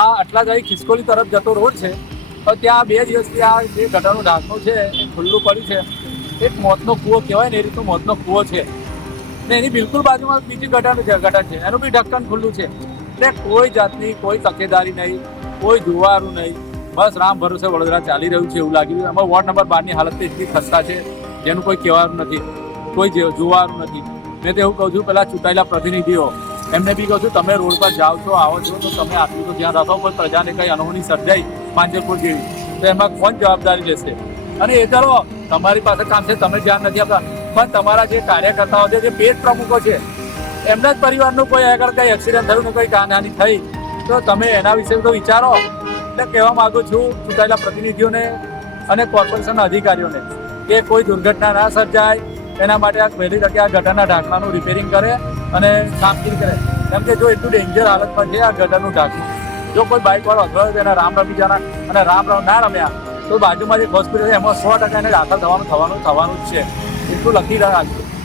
આ આટલા જ ખિસકોલી તરફ જતો રોડ છે, તો ત્યાં 2 દિવસથી આ જે ગટરનું ઢાંકણું છે એ ખુલ્લું પડ્યું છે. એક મોતનો કૂવો કહેવાય ને એ રીતનો મોતનો કૂવો છે ને એની બિલકુલ બાજુમાં બીજી ગટર છે, એનું બી ઢક્કન ખુલ્લું છે. એટલે કોઈ જાતની કોઈ તકેદારી નહીં, કોઈ જોવાનું નહીં. બસ રામ ભરોસે વડોદરા ચાલી રહ્યું છે એવું લાગી રહ્યું. એમાં વોર્ડ નંબર 12ની હાલત એટલી ખસ્તા છે જેનું કોઈ કહેવાનું નથી, કોઈ જોવાનું નથી. મેં તો એવું કહું છું, પેલા ચૂંટાયેલા પ્રતિનિધિઓ એમને બી કહું છું, તમે રોડ પર જાઓ છો, આવો છો, તો તમે આટલું તો ધ્યાન રાખો. પણ પ્રજાને કંઈ અનહોની સર્જાઈ માંજલપુર જેવી, તો એમાં કોણ જવાબદારી લેશે? અને એ ચાલો તમારી પાસે કામ છે, તમે ધ્યાન નથી આપતા, પણ તમારા જે કાર્યકર્તાઓ છે, જે પેટ પ્રમુખો છે, એમના જ પરિવારનું કોઈ આગળ કંઈ એક્સિડન્ટ થયું ને કોઈ જાનહાની થઈ, તો તમે એના વિશે તો વિચારો. એટલે કહેવા માંગુ છું ચૂંટાયેલા પ્રતિનિધિઓને અને કોર્પોરેશનના અધિકારીઓને કે કોઈ દુર્ઘટના ના સર્જાય એના માટે આ વહેલી તકે આ ગટરના ઢાંકણાનું રિપેરિંગ કરે અને કામગીરી કરે. કેમ કે જો એટલું ડેન્જર હાલતમાં છે આ ગટરનું ઢાંકણું, જો કોઈ બાઇકવાળો અથડાયો એના રામ રમી જવાના અને રામ ના રમ્યા તો બાજુમાં જે હોસ્પિટલ છે એમાં 100% એને દાખલ થવાનું જ છે. એટલું લખી રાખજો.